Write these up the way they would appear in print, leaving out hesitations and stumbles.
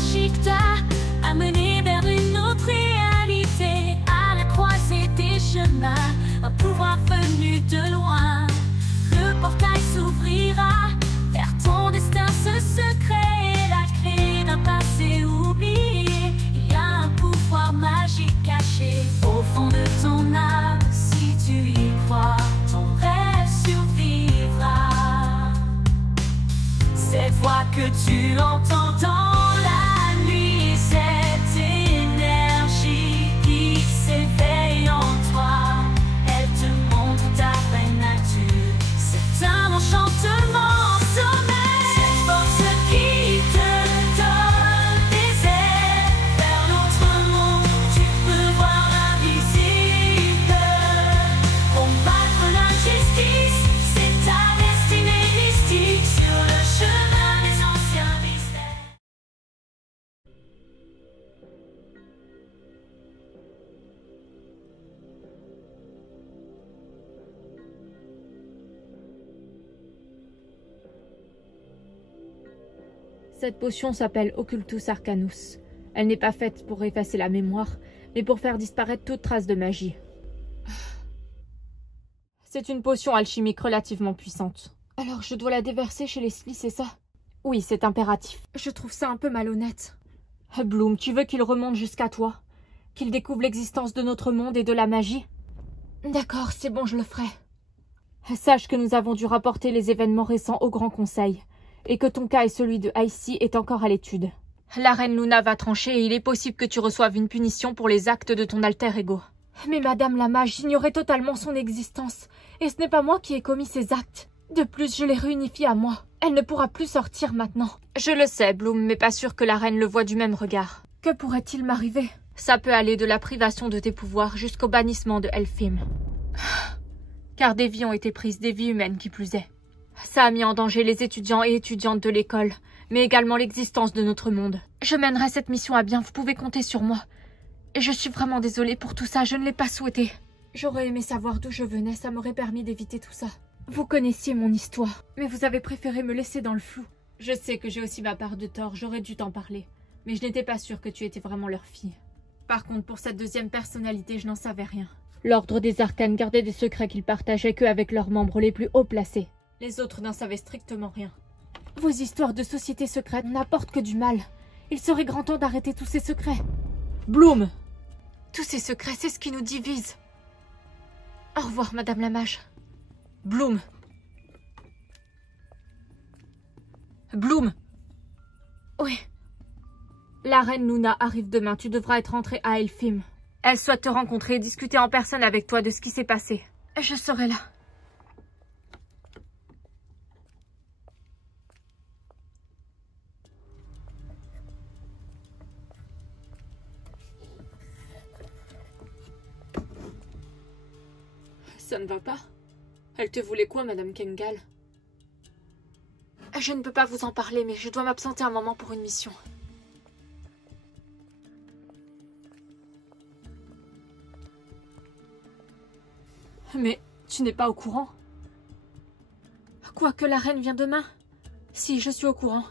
magique t'a amené vers une autre réalité. À la croisée des chemins, un pouvoir venu de loin. Le portail s'ouvrira vers ton destin, ce secret est la clé d'un passé oublié. Il y a un pouvoir magique caché au fond de ton âme. Si tu y crois, ton rêve survivra. Cette voix que tu entends dans la nuit, cette énergie qui s'éveille en toi, elle te montre ta vraie nature. C'est un enchantement en sommeil, cette force qui te donne des ailes vers l'autre monde. Tu peux voir l'invisible, combattre l'injustice, c'est ta destinée mystique sur le chemin des anciens mystères. Cette potion s'appelle Occultus Arcanus. Elle n'est pas faite pour effacer la mémoire, mais pour faire disparaître toute trace de magie. C'est une potion alchimique relativement puissante. Alors je dois la déverser chez Leslie, c'est ça? Oui, c'est impératif. Je trouve ça un peu malhonnête. Bloom, tu veux qu'il remonte jusqu'à toi? Qu'il découvre l'existence de notre monde et de la magie? D'accord, c'est bon, je le ferai. Sache que nous avons dû rapporter les événements récents au Grand Conseil, et que ton cas et celui de Icy est encore à l'étude. La reine Luna va trancher et il est possible que tu reçoives une punition pour les actes de ton alter ego. Mais Madame la Mage, j'ignorais totalement son existence, et ce n'est pas moi qui ai commis ces actes. De plus, je l'ai réunifiée à moi. Elle ne pourra plus sortir maintenant. Je le sais, Bloom, mais pas sûr que la reine le voie du même regard. Que pourrait-il m'arriver? Ça peut aller de la privation de tes pouvoirs jusqu'au bannissement de Elfim. Car des vies ont été prises, des vies humaines qui plus est. Ça a mis en danger les étudiants et étudiantes de l'école, mais également l'existence de notre monde. Je mènerai cette mission à bien, vous pouvez compter sur moi. Et je suis vraiment désolée pour tout ça, je ne l'ai pas souhaité. J'aurais aimé savoir d'où je venais, ça m'aurait permis d'éviter tout ça. Vous connaissiez mon histoire, mais vous avez préféré me laisser dans le flou. Je sais que j'ai aussi ma part de tort, j'aurais dû t'en parler. Mais je n'étais pas sûre que tu étais vraiment leur fille. Par contre, pour cette deuxième personnalité, je n'en savais rien. L'ordre des Arcanes gardait des secrets qu'ils partageaient qu'avec leurs membres les plus haut placés. Les autres n'en savaient strictement rien. Vos histoires de sociétés secrètes n'apportent que du mal. Il serait grand temps d'arrêter tous ces secrets. Bloom! Tous ces secrets, c'est ce qui nous divise. Au revoir, Madame la Mage. Bloom! Bloom! Oui. La reine Luna arrive demain, tu devras être rentrée à Elfim. Elle souhaite te rencontrer et discuter en personne avec toi de ce qui s'est passé. Je serai là. Ça ne va pas? Elle te voulait quoi, Madame Kengal? Je ne peux pas vous en parler, mais je dois m'absenter un moment pour une mission. Mais tu n'es pas au courant? Quoi, que la reine vient demain? Si, je suis au courant.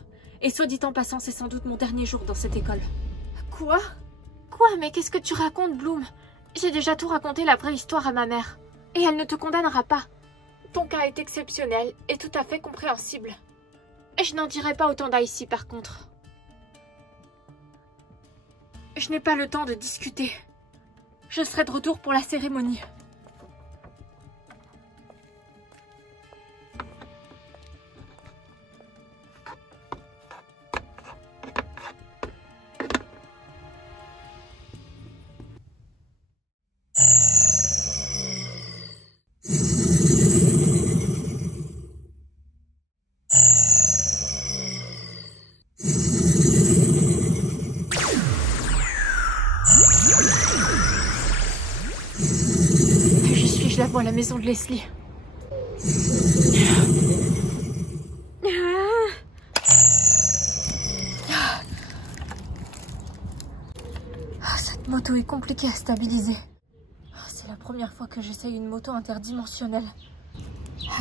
Et soit dit en passant, c'est sans doute mon dernier jour dans cette école. Quoi? Quoi? Mais qu'est-ce que tu racontes, Bloom? J'ai déjà tout raconté la vraie histoire à ma mère. Et elle ne te condamnera pas. Ton cas est exceptionnel et tout à fait compréhensible. Et je n'en dirai pas autant d'Icy par contre. Je n'ai pas le temps de discuter. Je serai de retour pour la cérémonie. Je la vois à la maison de Leslie. Cette moto est compliquée à stabiliser. C'est la première fois que j'essaye une moto interdimensionnelle.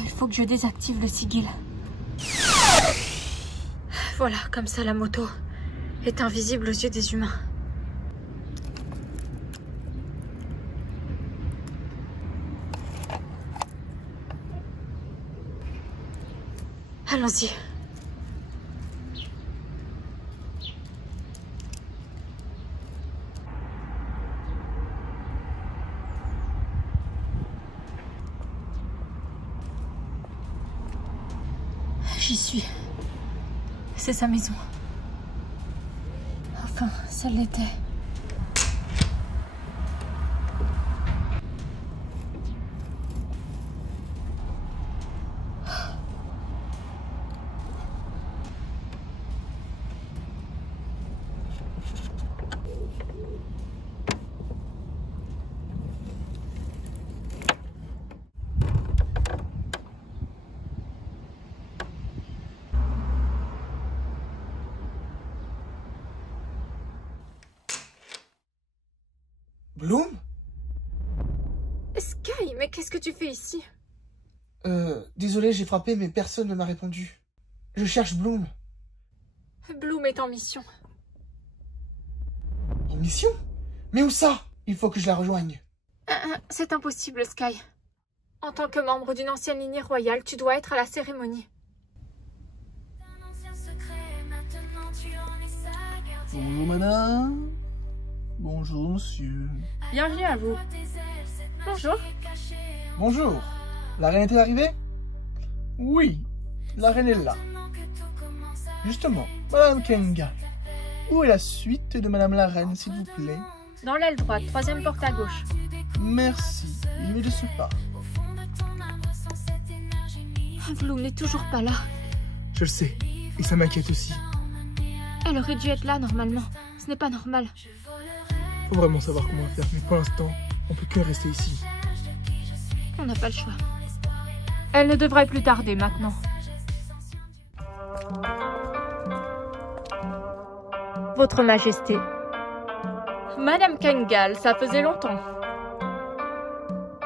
Il faut que je désactive le sigil. Voilà, comme ça la moto est invisible aux yeux des humains. Allons-y. J'y suis. C'est sa maison. Enfin, ça l'était. Bloom? Sky, mais qu'est-ce que tu fais ici? Désolé, j'ai frappé, mais personne ne m'a répondu. Je cherche Bloom. Bloom est en mission. En mission? Mais où ça? Il faut que je la rejoigne. C'est impossible, Sky. En tant que membre d'une ancienne lignée royale, tu dois être à la cérémonie. Bonjour madame. Bonjour monsieur. Bienvenue à vous. Bonjour. Bonjour. La reine est-elle arrivée? Oui, la reine est là. Justement, madame Kenga. Où est la suite de madame la reine, s'il vous plaît? Dans l'aile droite, troisième porte à gauche. Merci, il ne le suis pas. Bloom n'est toujours pas là. Je le sais, et ça m'inquiète aussi. Elle aurait dû être là normalement. Ce n'est pas normal. Faut vraiment savoir comment faire, mais pour l'instant, on peut que rester ici. On n'a pas le choix. Elle ne devrait plus tarder maintenant. Votre Majesté. Madame Kengal, ça faisait longtemps.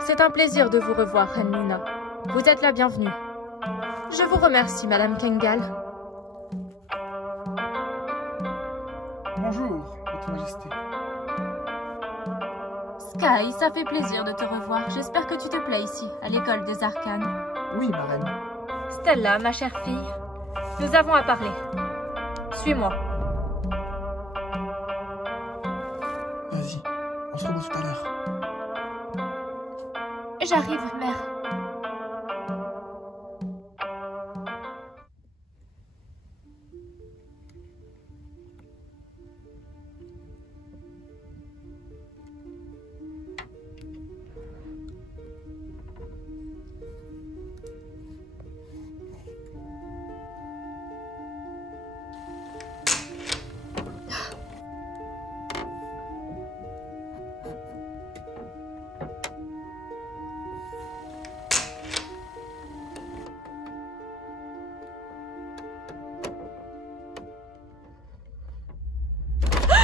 C'est un plaisir de vous revoir, Reine Luna. Vous êtes la bienvenue. Je vous remercie, Madame Kengal. Bonjour, votre majesté. Sky, ça fait plaisir de te revoir. J'espère que tu te plais ici, à l'école des arcanes. Oui, ma reine. Stella, ma chère fille, nous avons à parler. Suis-moi. Vas-y, on se revoit tout à l'heure. J'arrive, mère.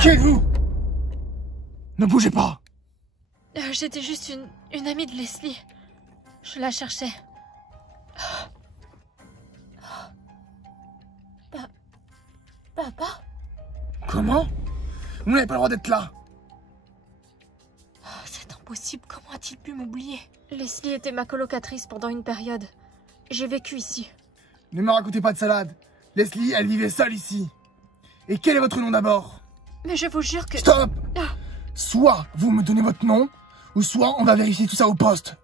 Qui êtes-vous? Ne bougez pas. J'étais juste une amie de Leslie. Je la cherchais. Papa? Comment? Vous n'avez pas le droit d'être là. C'est impossible. Comment a-t-il pu m'oublier? Leslie était ma colocatrice pendant une période. J'ai vécu ici. Ne me racontez pas de salade. Leslie, elle vivait seule ici. Et quel est votre nom d'abord? Mais je vous jure que... Stop! Soit vous me donnez votre nom, ou soit on va vérifier tout ça au poste.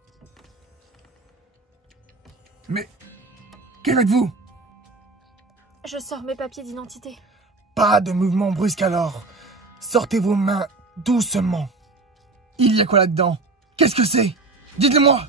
Mais... que faites-vous? Je sors mes papiers d'identité. Pas de mouvement brusque alors. Sortez vos mains doucement. Il y a quoi là-dedans? Qu'est-ce que c'est? Dites-le-moi!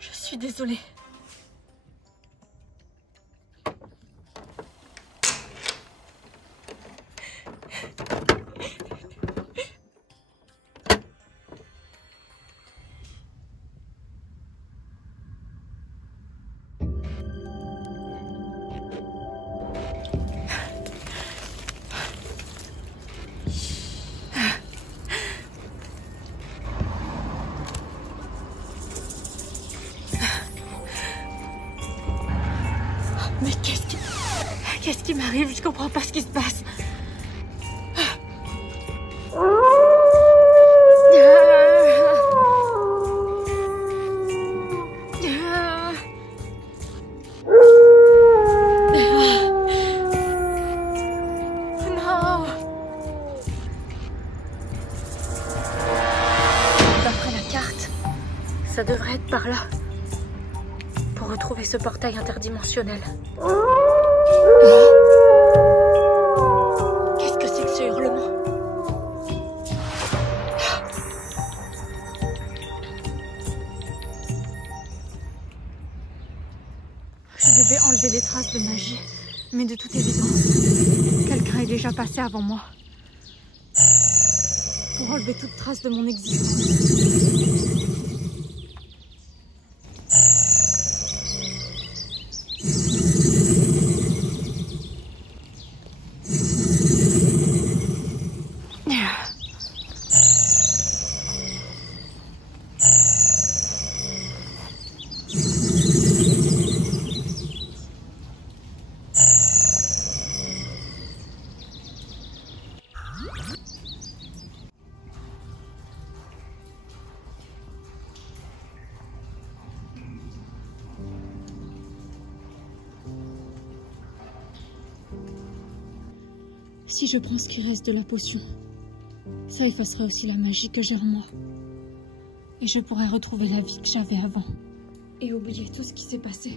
Je suis désolée. Mais qu'est-ce qui m'arrive? Je comprends pas ce qui se passe. Non. D'après la carte, ça devrait être par là. Pour retrouver ce portail interdimensionnel. Qu'est-ce que c'est que ce hurlement? Je devais enlever les traces de magie, mais de toute évidence, quelqu'un est déjà passé avant moi. Pour enlever toute trace de mon existence. Si je prends ce qui reste de la potion, ça effacera aussi la magie que j'ai en moi. Et je pourrai retrouver la vie que j'avais avant. Et oublier tout ce qui s'est passé.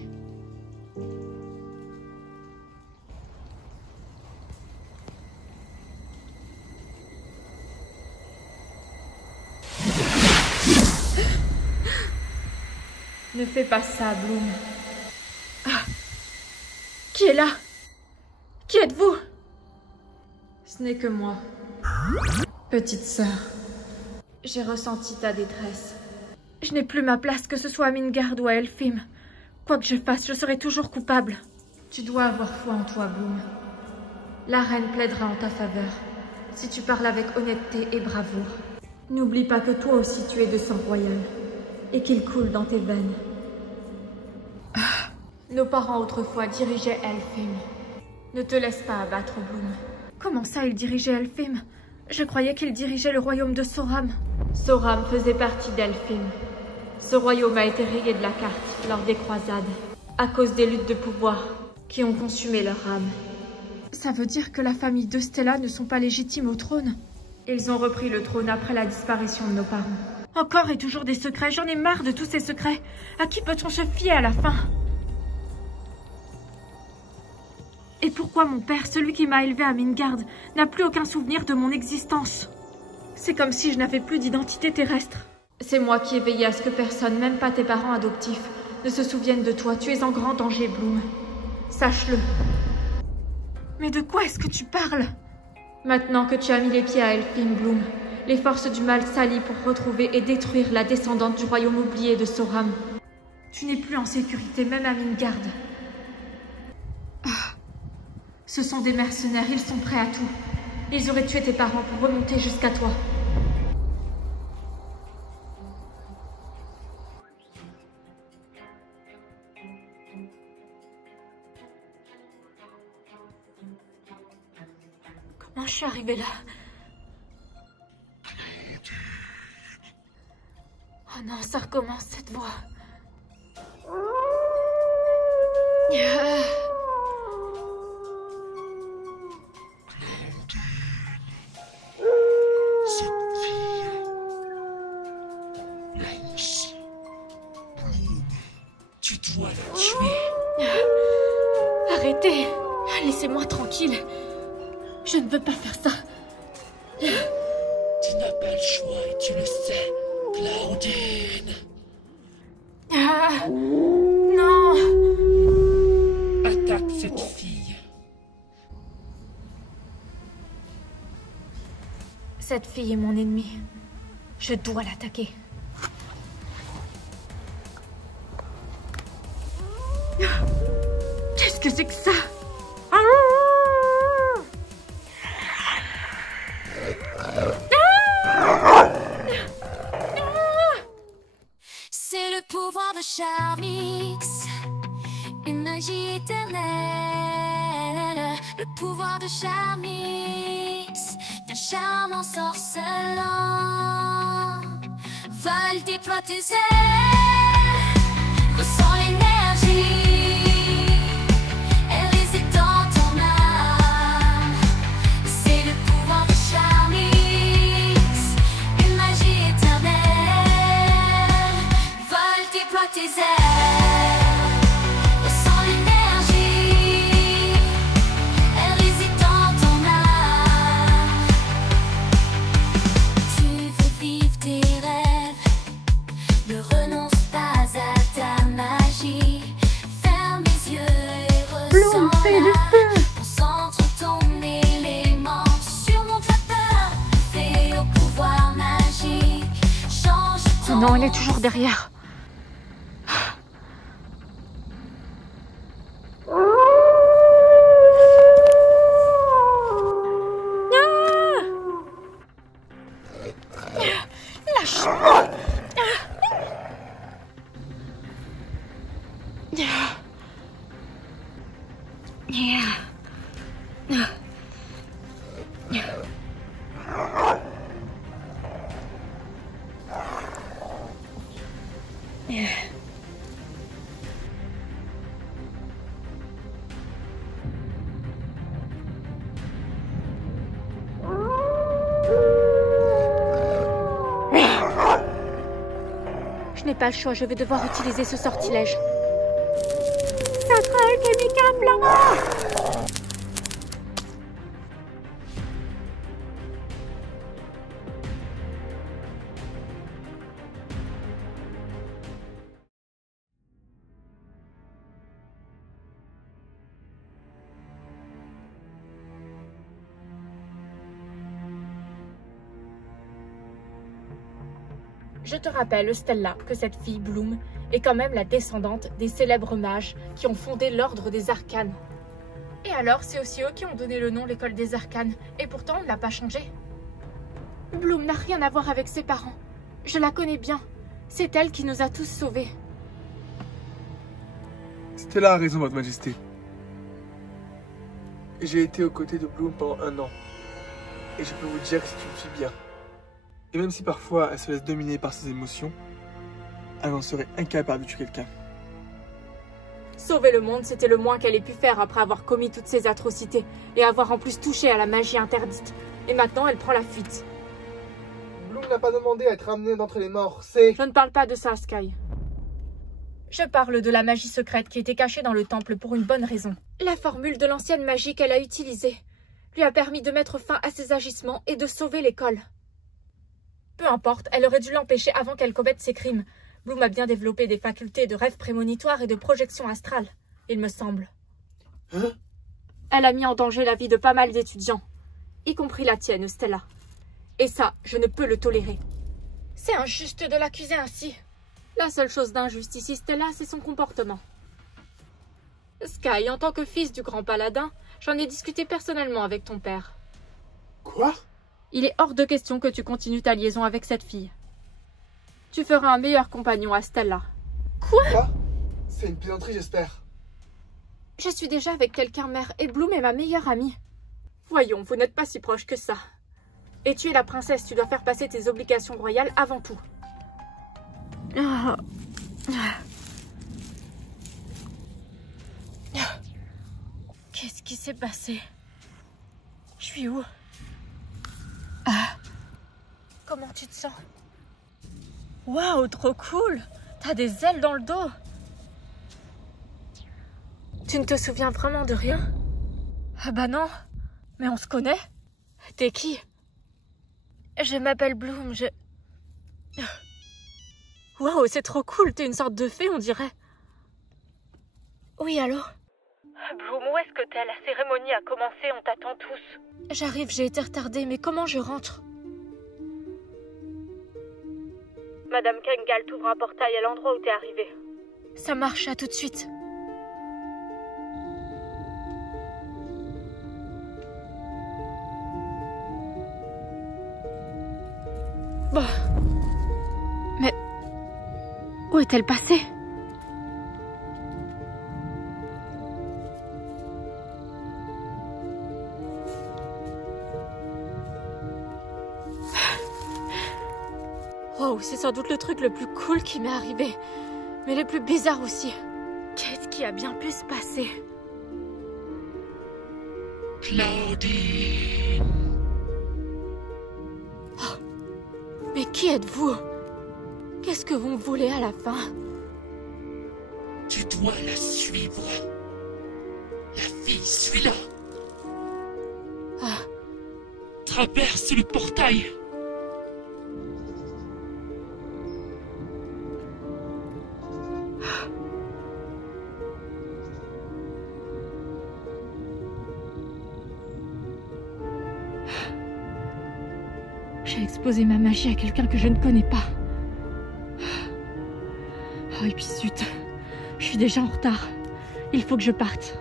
Ne fais pas ça, Bloom. Ah! Qui est là? Qui êtes-vous? Ce n'est que moi. Petite sœur. J'ai ressenti ta détresse. Je n'ai plus ma place, que ce soit à Midgard ou à Elfheim. Quoi que je fasse, je serai toujours coupable. Tu dois avoir foi en toi, Bloom. La reine plaidera en ta faveur, si tu parles avec honnêteté et bravoure. N'oublie pas que toi aussi tu es de sang royal, et qu'il coule dans tes veines. Nos parents autrefois dirigeaient Elfheim. Ne te laisse pas abattre, Bloom. Comment ça, ils dirigeaient Elfheim? Je croyais qu'ils dirigeaient le royaume de Soram. Soram faisait partie d'Elfheim. Ce royaume a été rayé de la carte lors des croisades, à cause des luttes de pouvoir qui ont consumé leur âme. Ça veut dire que la famille de Stella ne sont pas légitimes au trône? Ils ont repris le trône après la disparition de nos parents. Encore et toujours des secrets, j'en ai marre de tous ces secrets. À qui peut-on se fier à la fin? Et pourquoi mon père, celui qui m'a élevé à Midgard, n'a plus aucun souvenir de mon existence? C'est comme si je n'avais plus d'identité terrestre. C'est moi qui ai veillé à ce que personne, même pas tes parents adoptifs, ne se souviennent de toi. Tu es en grand danger, Bloom. Sache-le. Mais de quoi est-ce que tu parles? Maintenant que tu as mis les pieds à Elfheim, Bloom, les forces du mal s'allient pour retrouver et détruire la descendante du royaume oublié de Soram. Tu n'es plus en sécurité, même à Midgard. Ce sont des mercenaires, ils sont prêts à tout. Ils auraient tué tes parents pour remonter jusqu'à toi. Comment je suis arrivée là? Oh non, ça recommence cette voix. Arrêtez! Laissez-moi tranquille. Je ne veux pas faire ça. Tu n'as pas le choix et tu le sais, Claudine. Ah, non! Attaque cette fille. Cette fille est mon ennemie. Je dois l'attaquer. Qu'est-ce que c'est que ça? C'est le pouvoir de Charmix, une magie éternelle, le pouvoir de Charmix, d'un charme ensorcelant. Vol, déploie tes ailes, ressens l'énergie, elle réside dans ton âme. C'est le pouvoir de Charmix, une magie éternelle. Vol, déploie tes ailes, ressens l'énergie, elle réside dans ton âme. Tu veux vivre tes rêves, ne renonce pas à ta magie. Ferme les yeux et Bloom, ressens fais du la. feu! Concentre ton élément, surmonte la peur, fais au pouvoir magique. Change Oh ton non, elle est toujours derrière. Lâche-moi! Je n'ai pas le choix, je vais devoir utiliser ce sortilège. Sacre alchimique inflammable! Je te rappelle, Stella, que cette fille, Bloom, est quand même la descendante des célèbres mages qui ont fondé l'Ordre des Arcanes. Et alors, c'est aussi eux qui ont donné le nom l'École des Arcanes, et pourtant on ne l'a pas changé. Bloom n'a rien à voir avec ses parents. Je la connais bien. C'est elle qui nous a tous sauvés. Stella a raison, Votre Majesté. J'ai été aux côtés de Bloom pendant 1 an. Et je peux vous dire que c'est une fille bien. Et même si parfois elle se laisse dominer par ses émotions, elle en serait incapable de tuer quelqu'un. Sauver le monde, c'était le moins qu'elle ait pu faire après avoir commis toutes ces atrocités et avoir en plus touché à la magie interdite. Et maintenant, elle prend la fuite. Bloom n'a pas demandé à être ramené d'entre les morts, c'est... Je ne parle pas de ça, Sky. Je parle de la magie secrète qui était cachée dans le temple pour une bonne raison. La formule de l'ancienne magie qu'elle a utilisée lui a permis de mettre fin à ses agissements et de sauver l'école. Peu importe, elle aurait dû l'empêcher avant qu'elle commette ses crimes. Bloom a bien développé des facultés de rêve prémonitoire et de projection astrale, il me semble. Hein? Elle a mis en danger la vie de pas mal d'étudiants, y compris la tienne, Stella. Et ça, je ne peux le tolérer. C'est injuste de l'accuser ainsi. La seule chose d'injuste ici, Stella, c'est son comportement. Sky, en tant que fils du grand paladin, j'en ai discuté personnellement avec ton père. Quoi? Il est hors de question que tu continues ta liaison avec cette fille. Tu feras un meilleur compagnon à Stella. Quoi? C'est une plaisanterie, j'espère. Je suis déjà avec quelqu'un, mère, et Bloom est ma meilleure amie. Voyons, vous n'êtes pas si proche que ça. Et tu es la princesse, tu dois faire passer tes obligations royales avant tout. Qu'est-ce qui s'est passé? Je suis où? Comment tu te sens? Waouh, trop cool! T'as des ailes dans le dos! Tu ne te souviens vraiment de rien? Ah bah non, mais on se connaît? T'es qui? Je m'appelle Bloom, Waouh, c'est trop cool, t'es une sorte de fée, on dirait. Oui, allô? Bloom, où est-ce que t'es? La cérémonie a commencé, on t'attend tous. J'arrive, j'ai été retardée, mais comment je rentre? Madame Kengal t'ouvre un portail à l'endroit où t'es arrivée. Ça marche, à tout de suite. Bon. Mais... où est-elle passée? Wow, c'est sans doute le truc le plus cool qui m'est arrivé. Mais le plus bizarre aussi. Qu'est-ce qui a bien pu se passer? Claudine. Oh, mais qui êtes-vous? Qu'est-ce que vous me voulez à la fin? Tu dois la suivre. La fille, suis-la. Ah. Traverse le portail. J'ai exposé ma magie à quelqu'un que je ne connais pas. Oh, et puis zut, je suis déjà en retard. Il faut que je parte.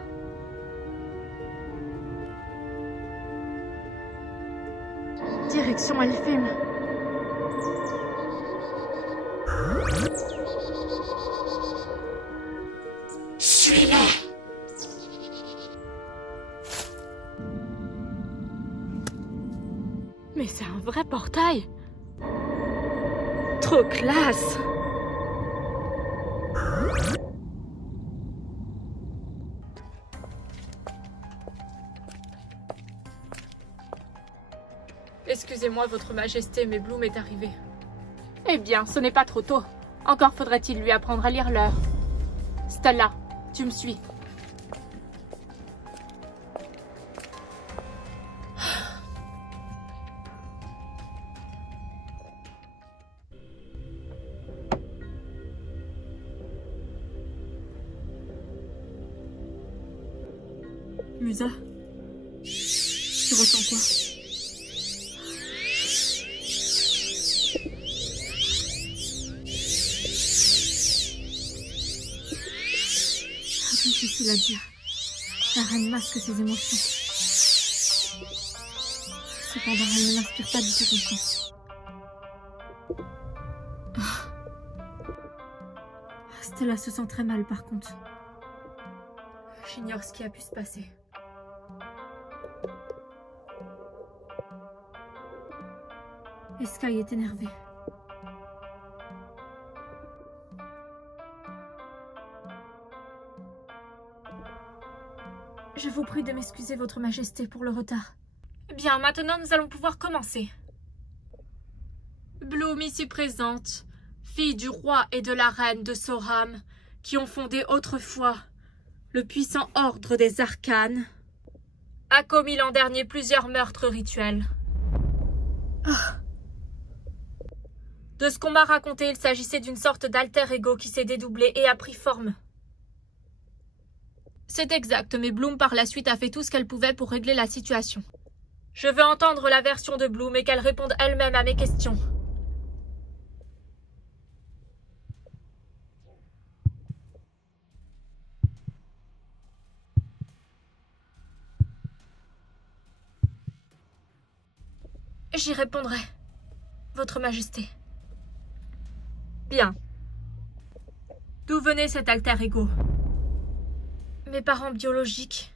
Direction Elfim. Suis-la. Mais c'est un vrai portail. Trop classe. Excusez-moi, Votre Majesté, mais Bloom est arrivé. Eh bien, ce n'est pas trop tôt. Encore faudrait-il lui apprendre à lire l'heure. Stella, tu me suis. Musa, tu ressens quoi? Difficile à dire. La reine masque ses émotions. Cependant, elle ne m'inspire pas du tout confiance. Stella se sent très mal par contre. J'ignore ce qui a pu se passer. Et Sky est énervée. Je vous prie de m'excuser, Votre Majesté, pour le retard. Bien, maintenant nous allons pouvoir commencer. Bloom ici présente, fille du roi et de la reine de Soram, qui ont fondé autrefois le puissant ordre des arcanes, a commis l'an dernier plusieurs meurtres rituels. De ce qu'on m'a raconté, il s'agissait d'une sorte d'alter ego qui s'est dédoublé et a pris forme. C'est exact, mais Bloom par la suite a fait tout ce qu'elle pouvait pour régler la situation. Je veux entendre la version de Bloom et qu'elle réponde elle-même à mes questions. J'y répondrai, Votre Majesté. Bien. D'où venait cet alter ego? Mes parents biologiques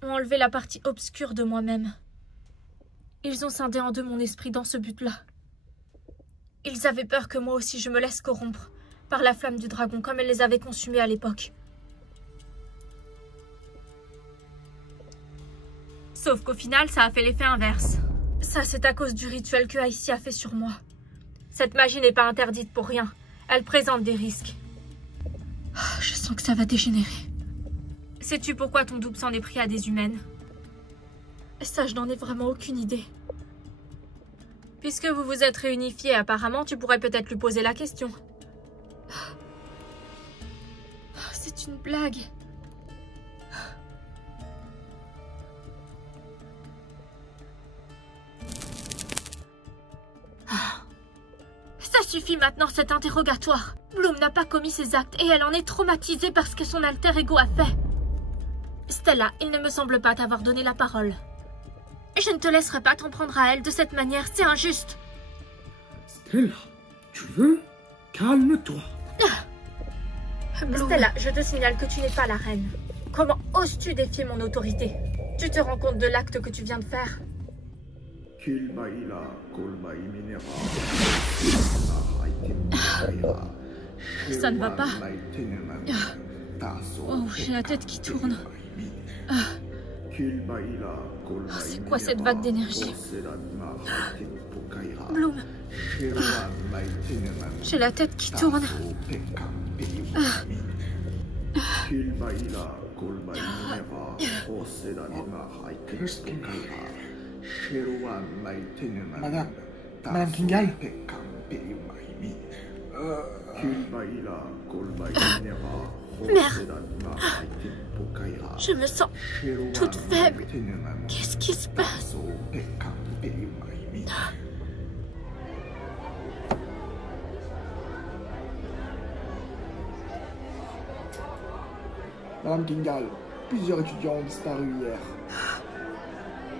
ont enlevé la partie obscure de moi-même. Ils ont scindé en deux mon esprit dans ce but-là. Ils avaient peur que moi aussi je me laisse corrompre par la flamme du dragon comme elle les avait consumés à l'époque. Sauf qu'au final, ça a fait l'effet inverse. Ça, c'est à cause du rituel que Aïssi a fait sur moi. Cette magie n'est pas interdite pour rien. Elle présente des risques. Je sens que ça va dégénérer. Sais-tu pourquoi ton double s'en est pris à des humaines? Ça, je n'en ai vraiment aucune idée. Puisque vous vous êtes réunifiés, apparemment, tu pourrais peut-être lui poser la question. C'est une blague. Ça suffit maintenant, cet interrogatoire. Bloom n'a pas commis ses actes et elle en est traumatisée parce que son alter ego a fait. Stella, il ne me semble pas t'avoir donné la parole. Je ne te laisserai pas t'en prendre à elle de cette manière, c'est injuste. Stella, tu veux? Calme-toi. Stella, je te signale que tu n'es pas la reine. Comment oses-tu défier mon autorité? Tu te rends compte de l'acte que tu viens de faire? Ça ne va pas. Oh, j'ai la tête qui tourne. C'est quoi cette vague d'énergie? Bloom. J'ai la tête qui tourne. Madame Kingal. Merde. Je me sens toute faible. Qu'est-ce qui se passe? Madame Kingal, plusieurs étudiants ont disparu hier.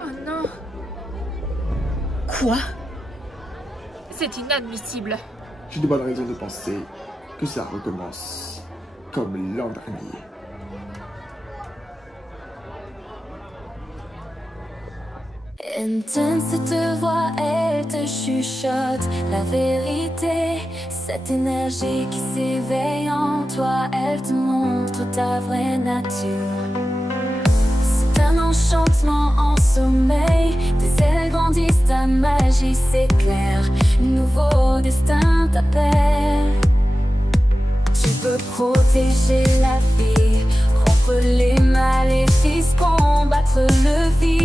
Oh non. Quoi? C'est inadmissible. J'ai de bonnes raisons de penser que ça recommence comme l'an dernier. Entends cette voix, elle te chuchote la vérité. Cette énergie qui s'éveille en toi, elle te montre ta vraie nature. C'est un enchantement en sommeil, tes ailes grandissent, ta magie s'éclaire. Nouveau destin t'appelle. Tu peux protéger la vie, rompre les maléfices, combattre le vide.